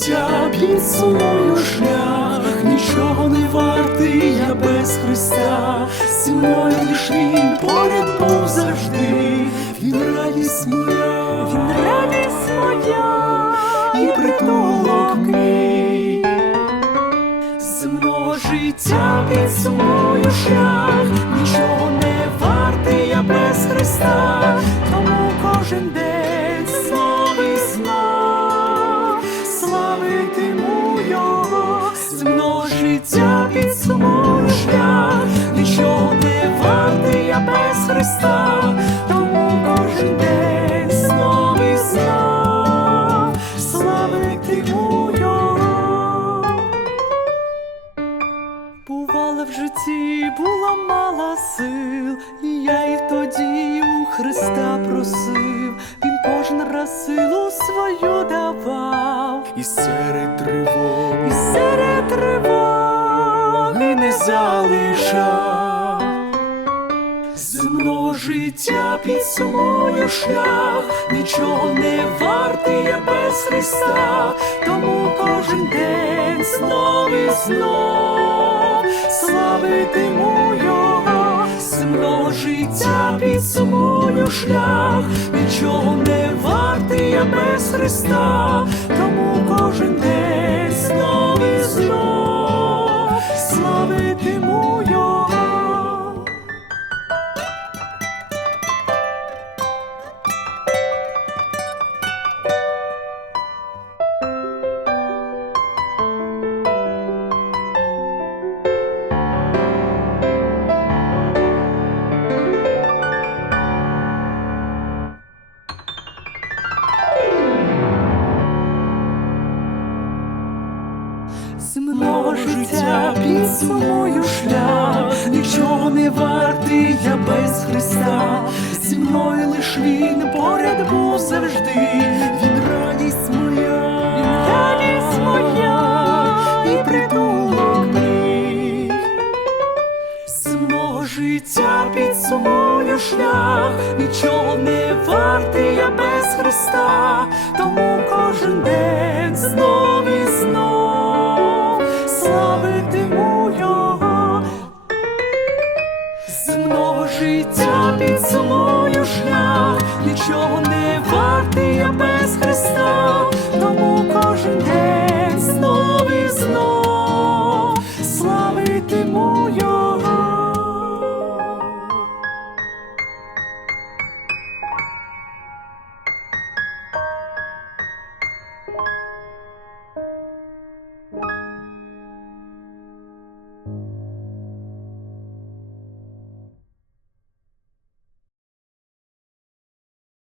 Життя підсумую шлях, нічого не вартий я без Христа, зі мною лиш він поряд був завжди, він радість моя, він радість моя, і притулок мій. Христа, тому кожен день знов і знов славитиму Його. Бувала в житті, була мала сил, і я їх тоді у Христа просив, він кожен раз силу свою давав, і серед тривог, і серед тривоги не залишав. Земного життя підсумую шлях, нічого не вартий без Христа, тому кожен день знов і знов славитиму Його, земного життя підсумую шлях, нічого не вартий без Христа, земного життя підсумую шлях, нічого не вартий я без Христа, зі мною лиш він поряд був завжди, він радість моя, він радість моя, і притулок мій. Земного життя підсумую шлях, нічого не вартий я без Христа, тому your name.